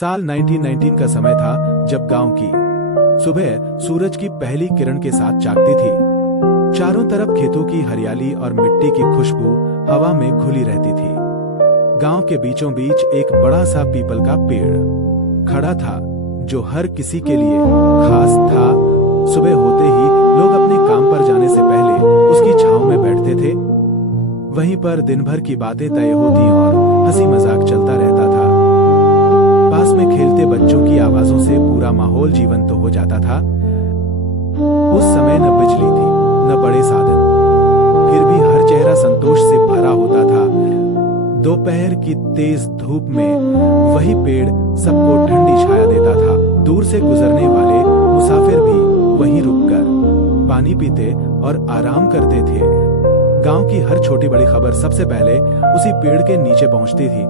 साल 1919 का समय था जब गांव की सुबह सूरज की पहली किरण के साथ जागती थी। चारों तरफ खेतों की हरियाली और मिट्टी की खुशबू हवा में घुली रहती थी। गांव के बीचों बीच एक बड़ा सा पीपल का पेड़ खड़ा था जो हर किसी के लिए खास था। सुबह होते ही लोग अपने काम पर जाने से पहले उसकी छांव में बैठते थे। वहीं पर दिन भर की बातें तय होती और हंसी मजाक चलता रहता था। पास में खेलते बच्चों की आवाजों से पूरा माहौल जीवंत हो जाता था। उस समय न बिजली थी न बड़े साधन, फिर भी हर चेहरा संतोष से भरा होता था। दोपहर की तेज धूप में वही पेड़ सबको ठंडी छाया देता था। दूर से गुजरने वाले मुसाफिर भी वहीं रुककर पानी पीते और आराम करते थे। गांव की हर छोटी बड़ी खबर सबसे पहले उसी पेड़ के नीचे पहुंचती थी।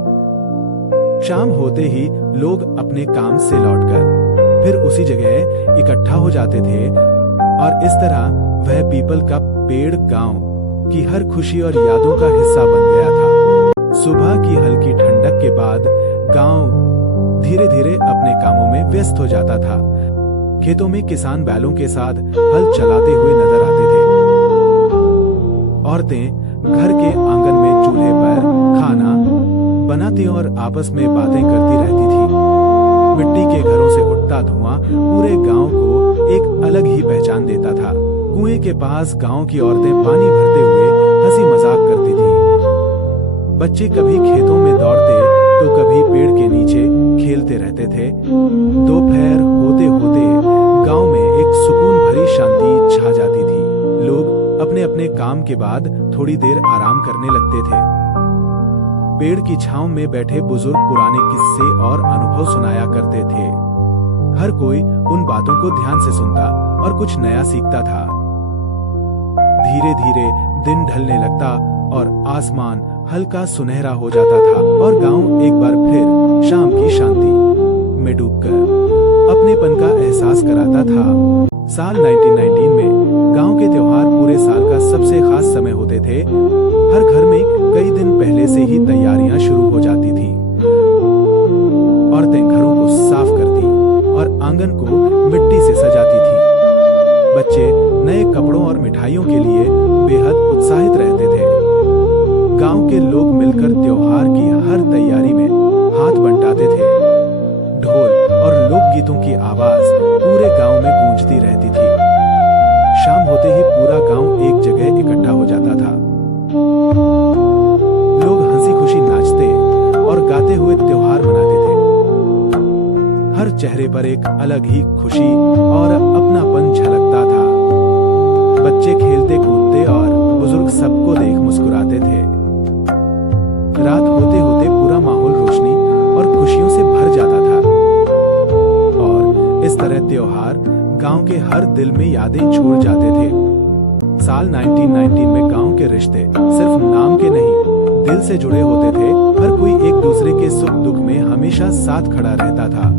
शाम होते ही लोग अपने काम से लौटकर फिर उसी जगह इकट्ठा हो जाते थे और इस तरह वह पीपल का पेड़ गांव की हर खुशी और यादों का हिस्सा बन गया था। सुबह की हल्की ठंडक के बाद गांव धीरे धीरे अपने कामों में व्यस्त हो जाता था। खेतों में किसान बैलों के साथ हल चलाते हुए नजर आते थे। औरतें घर के आंगन में चूल्हे पर खाना बनाती और आपस में बातें करती रहती थी। मिट्टी के घरों से उठता धुआं पूरे गांव को एक अलग ही पहचान देता था। कुएं के पास गांव की औरतें पानी भरते हुए हंसी मजाक करती थीं। बच्चे कभी खेतों में दौड़ते तो कभी पेड़ के नीचे खेलते रहते थे। दोपहर होते होते गांव में एक सुकून भरी शांति छा जाती थी। लोग अपने अपने काम के बाद थोड़ी देर आराम करने लगते थे। पेड़ की छांव में बैठे बुजुर्ग पुराने किस्से और अनुभव सुनाया करते थे। हर कोई उन बातों को ध्यान से सुनता और कुछ नया सीखता था। धीरे धीरे दिन ढलने लगता और आसमान हल्का सुनहरा हो जाता था और गांव एक बार फिर शाम की शांति में डूबकर अपनेपन का एहसास कराता था। साल 1919 में गांव के त्योहार पूरे साल का सबसे खास समय होते थे। हर घर में कई दिन पहले से ही तैयारियां शुरू हो जाती थीं। औरतें घरों को साफ करती और आंगन को मिट्टी से सजाती थीं। बच्चे नए कपड़ों और मिठाइयों के लिए बेहद उत्साहित रहते थे। गांव के लोग मिलकर त्योहार की हर तैयारी में हाथ बंटाते थे। ढोल और लोकगीतों की आवाज पूरे गांव में गूंजती रहती थी। शाम होते ही पूरा गांव एक जगह इकट्ठा हो जाता था। लोग हंसी खुशी नाचते और गाते हुए त्योहार मनाते थे। हर चेहरे पर एक अलग ही खुशी और अपनापन झलकता था। बच्चे खेलते कूदते और बुजुर्ग सबको देख मुस्कुराते थे। रात होते होते पूरा माहौल रोशनी और खुशियों से भर जाता था और इस तरह त्योहार गांव के हर दिल में यादें छोड़ जाते थे। साल 1919 में गांव के रिश्ते सिर्फ नाम के नहीं दिल से जुड़े होते थे। हर कोई एक दूसरे के सुख दुख में हमेशा साथ खड़ा रहता था।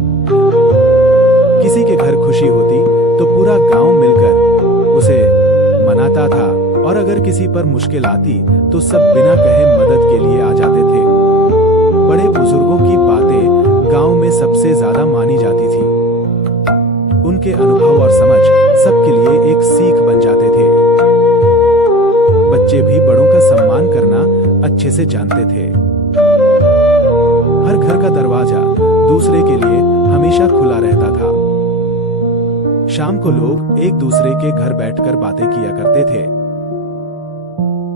किसी के घर खुशी होती तो पूरा गांव मिलकर उसे मनाता था और अगर किसी पर मुश्किल आती तो सब बिना कहे मदद के लिए आ जाते थे। बड़े बुजुर्गों की बातें गांव में सबसे ज्यादा मानी जाती थी। उनके अनुभव और समझ सबके लिए एक सीख बन जाते थे। बच्चे भी बड़ों का सम्मान करना अच्छे से जानते थे। हर घर का दरवाजा दूसरे के लिए हमेशा खुला रहता था। शाम को लोग एक दूसरे के घर बैठकर बातें किया करते थे।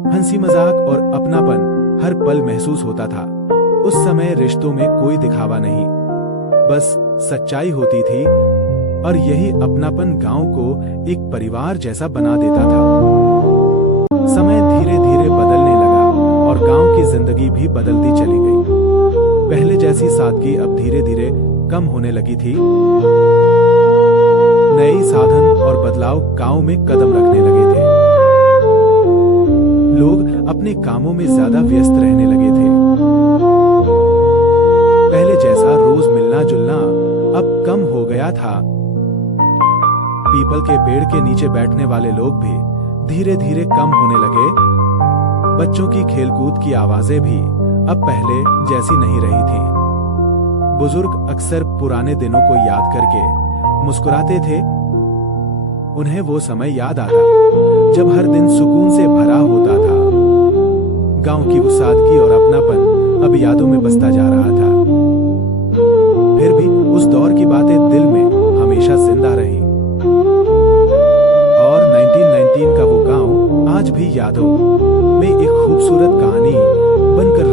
हंसी मजाक और अपनापन हर पल महसूस होता था। उस समय रिश्तों में कोई दिखावा नहीं, बस सच्चाई होती थी और यही अपनापन गांव को एक परिवार जैसा बना देता था। समय धीरे धीरे बदलने लगा और गांव की जिंदगी भी बदलती चली गई। पहले जैसी सादगी अब धीरे धीरे कम होने लगी थी। नए साधन और बदलाव गांव में कदम रखने लगे थे। लोग अपने कामों में ज्यादा व्यस्त रहने लगे थे। पहले जैसा रोज मिलना जुलना अब कम हो गया था। पीपल के पेड़ के नीचे बैठने वाले लोग भी धीरे धीरे कम होने लगे। बच्चों की खेलकूद की आवाजें भी अब पहले जैसी नहीं रही थी। बुजुर्ग अक्सर पुराने दिनों को याद करके मुस्कुराते थे। उन्हें वो समय याद आता जब हर दिन सुकून से भरा होता था। गांव की वो सादगी और अपनापन अब यादों में बसता जा रहा था। फिर भी उस दौर की बातें दिल में हमेशा जिंदा रही और 1919 का वो गांव आज भी यादों में एक खूबसूरत कहानी बनकर